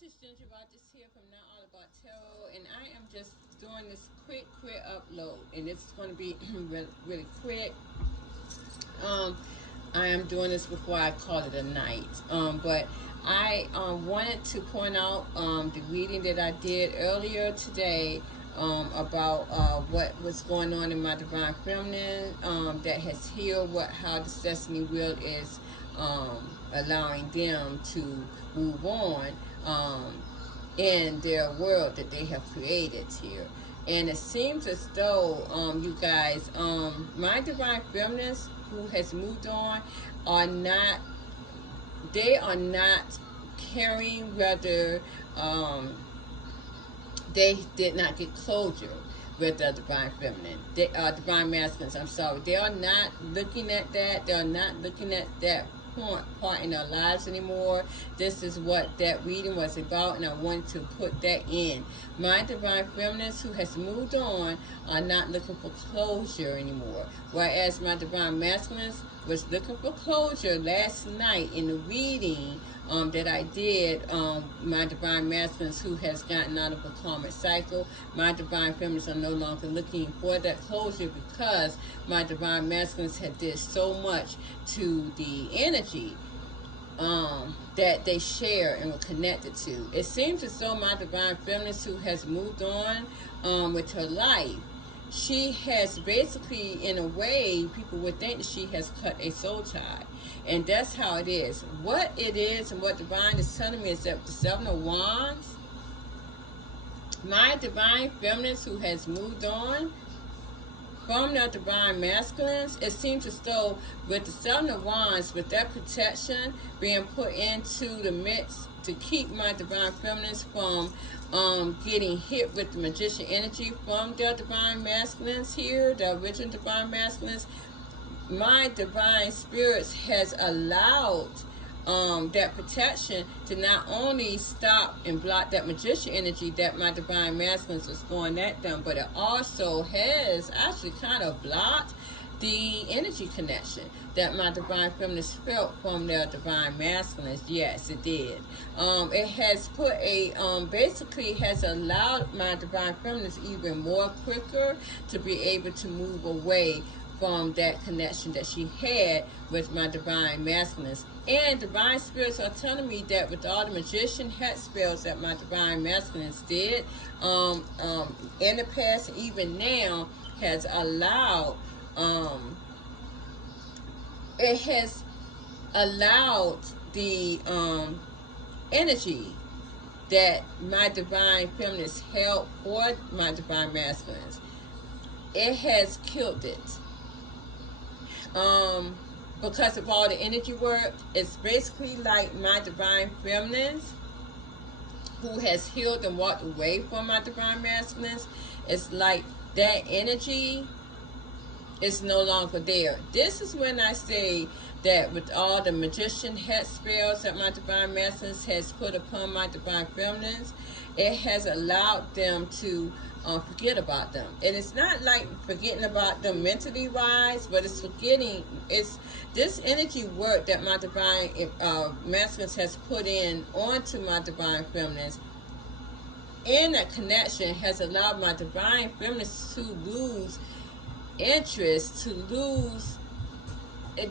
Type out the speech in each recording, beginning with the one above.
this is Ginger Rogers here from Not All About Tarot, and I am just doing this quick upload, and it's going to be really quick. I am doing this before I call it a night, but I wanted to point out the reading that I did earlier today about what was going on in my Divine Feminine that has healed how this Destiny Wheel is allowing them to move on in their world that they have created here. And it seems as though you guys, my Divine Feminines who has moved on are not caring whether they did not get closure with the Divine Feminine. Divine Masculines, I'm sorry. They are not looking at that. They are not looking at that part in their lives anymore. This is what that reading was about, and I wanted to put that in. My Divine Feminines who has moved on are not looking for closure anymore, whereas my Divine Masculines was looking for closure last night in the reading that I did. My Divine Masculines who has gotten out of a karmic cycle. My Divine Feminines are no longer looking for that closure because my Divine Masculines had did so much to the energy that they share and were connected to. It seems as though my Divine Feminine who has moved on with her life, she has basically, in a way, people would think that she has cut a soul tie. And that's how it is. What it is and what Divine is telling me is that the Seven of Wands, my Divine Feminines who has moved on from their Divine Masculines, it seems as though with the Seven of Wands, with that protection being put into the midst to keep my Divine Feminines from getting hit with the Magician energy from their Divine Masculines here, the original Divine Masculines, my Divine Spirits has allowed that protection to not only stop and block that Magician energy that my Divine Masculines was throwing at them, but it also has actually kind of blocked the energy connection that my Divine Feminines felt from their Divine Masculines. Yes, it did. It has put a, basically has allowed my Divine Feminines even more quicker to be able to move away from that connection that she had with my Divine Masculines. And Divine Spirits are telling me that with all the Magician hex spells that my Divine Masculines did in the past, even now, has allowed it has allowed the energy that my Divine Feminines held for my Divine Masculines, it has killed it. Because of all the energy work, it's basically like my Divine Feminines who has healed and walked away from my Divine Masculines. It's like that energy is no longer there. This is when I say that with all the Magician hex spells that my Divine Masculines has put upon my Divine Feminines, it has allowed them to forget about them. And it's not like forgetting about them mentally wise, but it's forgetting, it's this energy work that my Divine Masculines has put in onto my Divine Feminines in that connection has allowed my Divine Feminines to lose interest, to lose,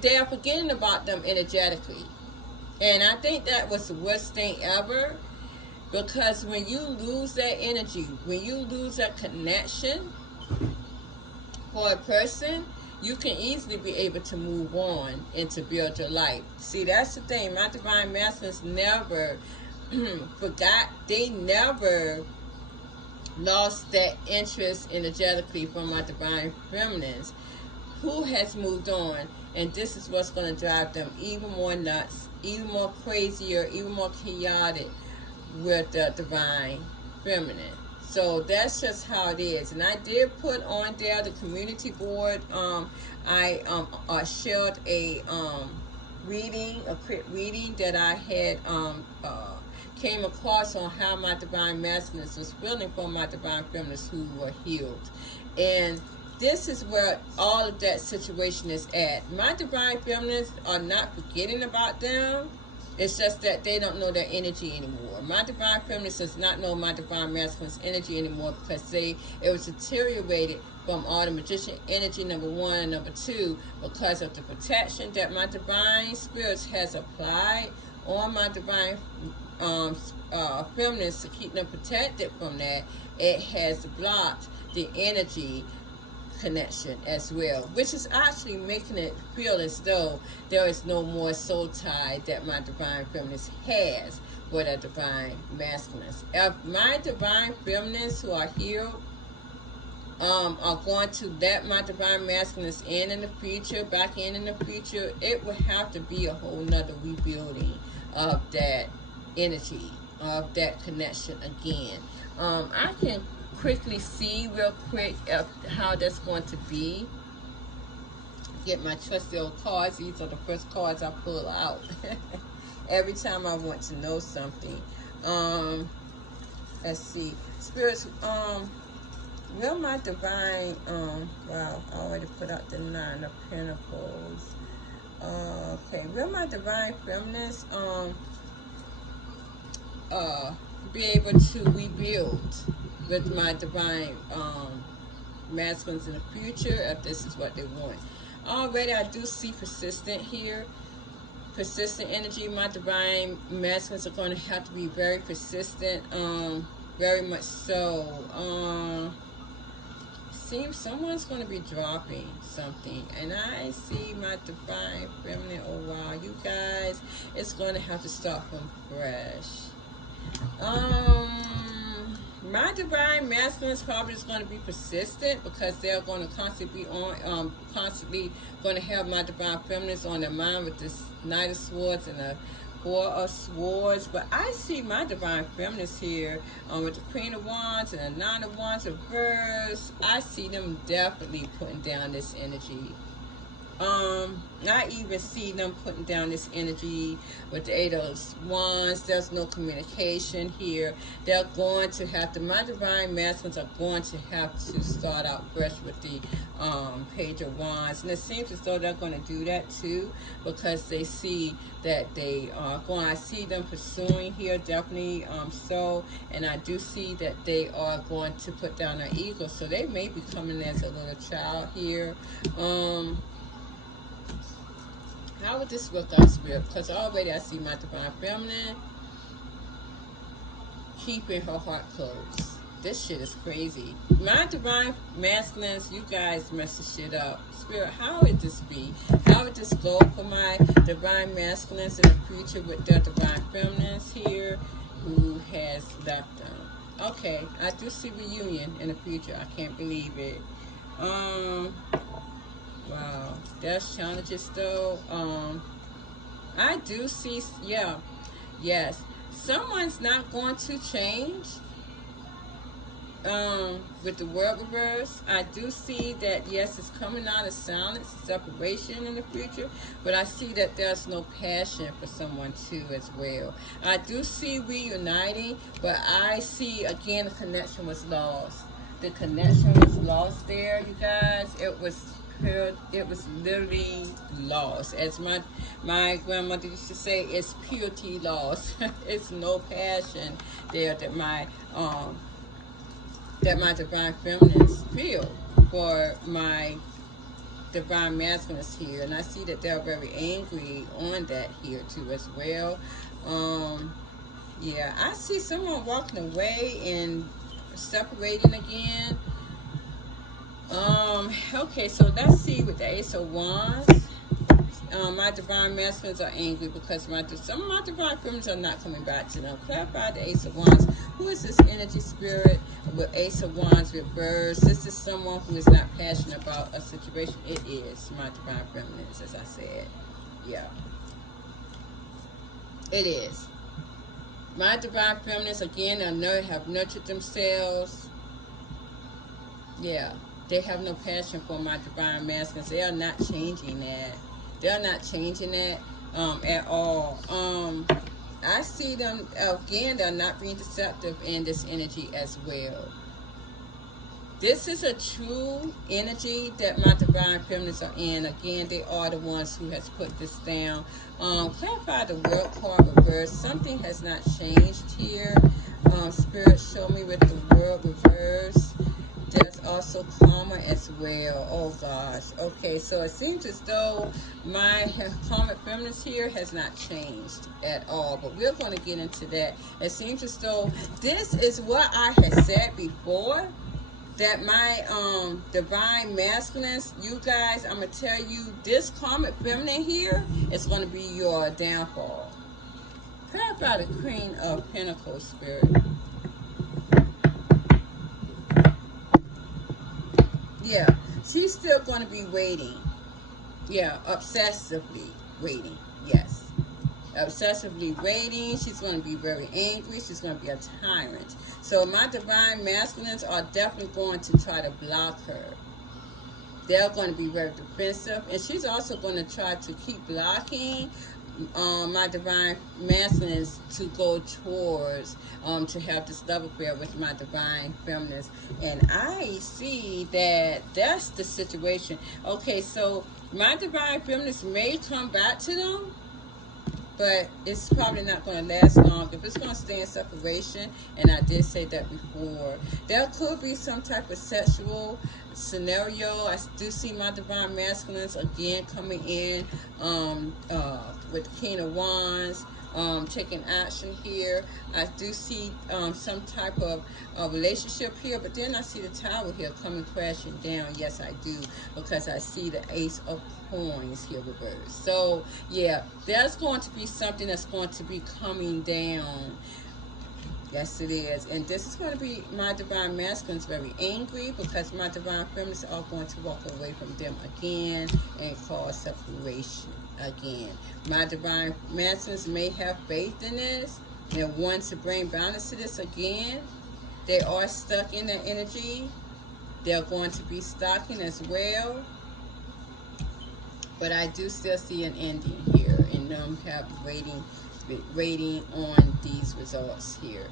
they are forgetting about them energetically. And I think that was the worst thing ever, because when you lose that energy, when you lose that connection for a person, you can easily be able to move on and to build your life. See, that's the thing. My Divine Masculines never forgot. They never lost that interest energetically from my Divine Feminines who has moved on. And this is what's going to drive them even more nuts, even more crazier, even more chaotic with the Divine Feminine. So that's just how it is. And I did put on there the community board. I shared a reading, a quick reading that I had came across on how my Divine Masculines was feeling from my Divine Feminines who were healed. And this is where all of that situation is at. My Divine Feminines are not forgetting about them. It's just that they don't know their energy anymore. My divine feminine does not know my divine masculine's energy anymore because it was deteriorated from all the magician energy, number one, and number two, because of the protection that my divine spirits has applied on my divine feminines to keep them protected from that. It has blocked the energy connection as well, which is actually making it feel as though there is no more soul tie that my divine feminist has with a divine masculinist. If my divine feminists who are healed are going to let my divine masculinist in the future, back in the future, it will have to be a whole nother rebuilding of that energy, of that connection again. I can quickly see real quick how that's going to be. Get my trusty old cards. These are the first cards I pull out every time I want to know something. Let's see, spirits. Will my divine wow, I already put out the 9 of Pentacles. Okay, will my divine feminist be able to rebuild with my divine masculines in the future if this is what they want? Already I do see persistent here, persistent energy. My divine masculines are going to have to be very persistent, very much so. Seems someone's going to be dropping something, and I see my divine feminine. Oh wow, you guys, it's going to have to start from fresh. My divine masculine is probably just going to be persistent because they're going to constantly be on, constantly going to have my divine feminines on their mind with this Knight of Swords and the 4 of Swords. But I see my divine feminines here with the Queen of Wands and the 9 of Wands reversed. I see them definitely putting down this energy. I even see them putting down this energy with the 8 of Wands. There's no communication here. They're going to have to, my divine masculines are going to have to start out fresh with the Page of Wands. And it seems as though they're going to do that too, because they see that they are going, I see them pursuing here, definitely so. And I do see that they are going to put down their ego. So they may be coming as a little child here. How would this work out, Spirit? Because already I see my divine feminine keeping her heart closed. This shit is crazy. My divine masculines, you guys mess this shit up. Spirit, how would this be? How would this go for my divine masculines in the future with their divine feminines here who has left them? Okay, I do see reunion in the future. I can't believe it. Wow, there's challenges though. I do see, yeah, yes, someone's not going to change. With the World reverse, I do see that yes, it's coming out of silence, separation in the future, but I see that there's no passion for someone too as well. I do see reuniting, but I see again the connection was lost. The connection was lost there, you guys. It was literally lost. As my grandmother used to say, it's purity lost. It's no passion there that my divine feminines feel for my divine masculines here. And I see that they're very angry on that here too as well. Yeah, I see someone walking away and separating again. Okay, so let's see with the Ace of Wands. My divine masculines are angry because some of my divine feminines are not coming back to them. Clarify the Ace of Wands. Who is this energy spirit with Ace of Wands reversed? This is someone who is not passionate about a situation. It is my divine feminines, as I said. Yeah. It is. My divine feminines, again, have nurtured themselves. Yeah. They have no passion for my divine masculines. They are not changing that. They're not changing that at all. I see them, again, they're not being deceptive in this energy as well. This is a true energy that my divine feminines are in. Again, they are the ones who has put this down. Clarify the world card reverse. Something has not changed here. Spirit, show me with the world reverse. There's also karma as well. Oh gosh. Okay, so it seems as though my karmic feminist here has not changed at all, but we're going to get into that. It seems as though this is what I had said before, that my divine masculines, you guys, I'm going to tell you, this karmic feminine here is going to be your downfall. Clarify the Queen of Pentacles, Spirit. Yeah, she's still going to be waiting. Yeah, obsessively waiting. Yes. Obsessively waiting. She's going to be very angry. She's going to be a tyrant. So my divine masculines are definitely going to try to block her. They're going to be very defensive. And she's also going to try to keep blocking my divine masculines to go towards to have this love affair with my divine feminines. And I see that that's the situation. Okay, so my divine feminines may come back to them, but it's probably not going to last long. If it's going to stay in separation, and I did say that before, there could be some type of sexual scenario. I do see my divine masculines again coming in with the King of Wands, taking action here. I do see some type of relationship here, but then I see the Tower here coming crashing down. Yes, I do, because I see the Ace of Coins here reversed. So yeah, there's going to be something that's going to be coming down. Yes, it is. And this is going to be my divine masculines very angry, because my divine feminines are going to walk away from them again and cause separation again. My divine masculines may have faith in this and want to bring balance to this again. They are stuck in that energy. They're going to be stalking as well. But I do still see an ending here, and them have waiting on these results here.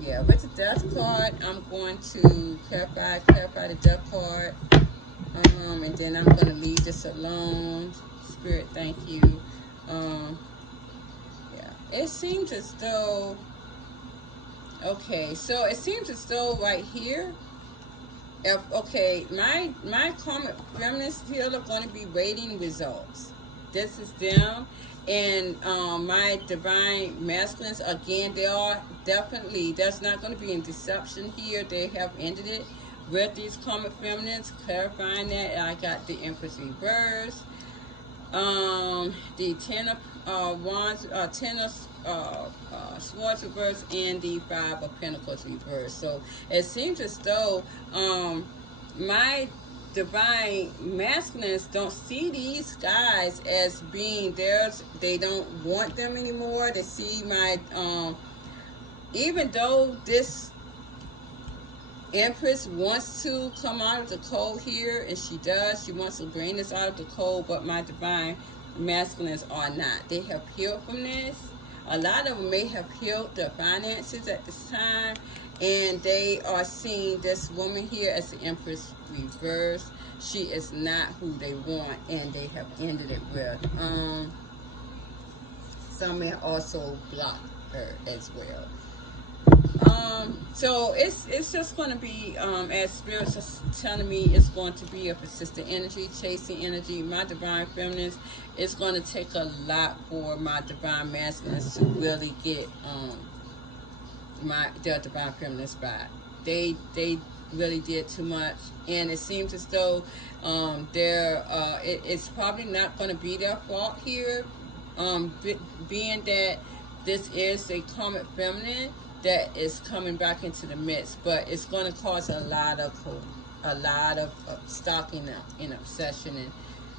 Yeah, with the Death card, I'm going to clarify the Death card, and then I'm going to leave this alone. Spirit, thank you. Yeah, it seems as though, okay, so it seems as though right here, okay, my karmic feminists here are going to be waiting results. This is them. And my divine masculines, again, they are definitely, there's not going to be any deception here. They have ended it with these karmic feminines. Clarifying that, I got the Empress reverse, the Ten of Wands, Ten of Swords reverse, and the Five of Pentacles reverse. So it seems as though my divine masculines don't see these guys as being theirs. They don't want them anymore. They see my even though this Empress wants to come out of the cold here, and she does, she wants to bring this out of the cold, but my divine masculines are not. They have healed from this. A lot of them may have healed their finances at this time, and they are seeing this woman here as the Empress reverse. She is not who they want, and they have ended it with. Some may also block her as well. So it's just going to be, as Spirit's just telling me, it's going to be a persistent energy, chasing energy. My divine feminines, it's going to take a lot for my divine masculines to really get their divine feminines back. They really did too much, and it seems as though it's probably not going to be their fault here, being that this is a karmic feminine that is coming back into the midst, but it's going to cause a lot of stalking and obsession, and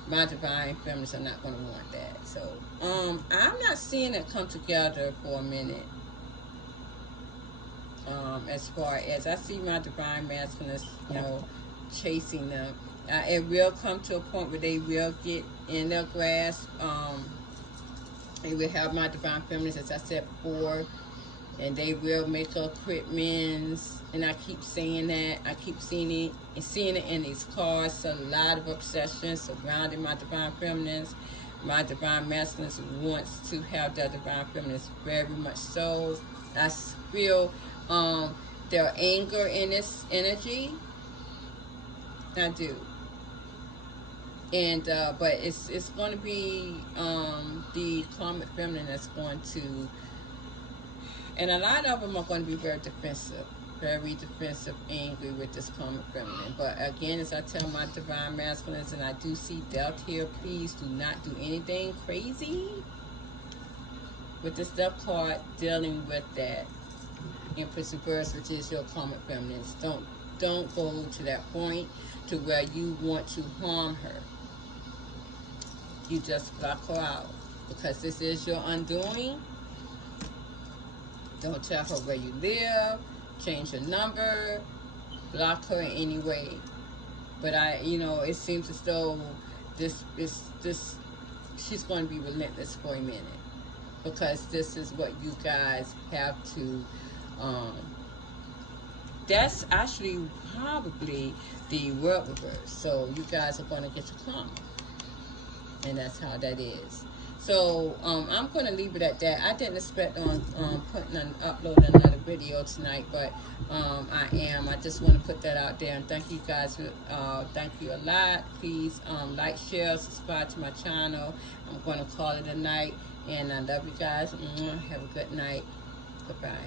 my divine feminines are not going to want that. So I'm not seeing it come together for a minute. As far as I see my divine masculines, chasing them, it will come to a point where they will get in their grasp. They will have my divine feminines, as I said before, and they will make equipments. And I keep saying that. I keep seeing it in these cards. A lot of obsession surrounding my divine feminines. My divine masculines wants to have their divine feminines very much so. I feel their anger in this energy. I do. And but it's going to be the Karmic feminine that's going to, and a lot of them are going to be very defensive, angry with this Karmic feminine. But again, as I tell my divine masculines, and I do see death here, please do not do anything crazy with this death card dealing with that Empress reverse, which is your Karmic feminines. Don't go to that point to where you want to harm her. You just block her out, because this is your undoing. Don't tell her where you live, change your number, block her in any way. But it seems as though she's going to be relentless for a minute, because this is what you guys have to, that's actually probably the world reverse. So you guys are going to get your karma. And that's how that is. So I'm going to leave it at that. I didn't expect on uploading another video tonight, but I am. I just want to put that out there, and thank you guys. Thank you a lot. Please like, share, subscribe to my channel. I'm going to call it a night, and I love you guys. Have a good night. Goodbye.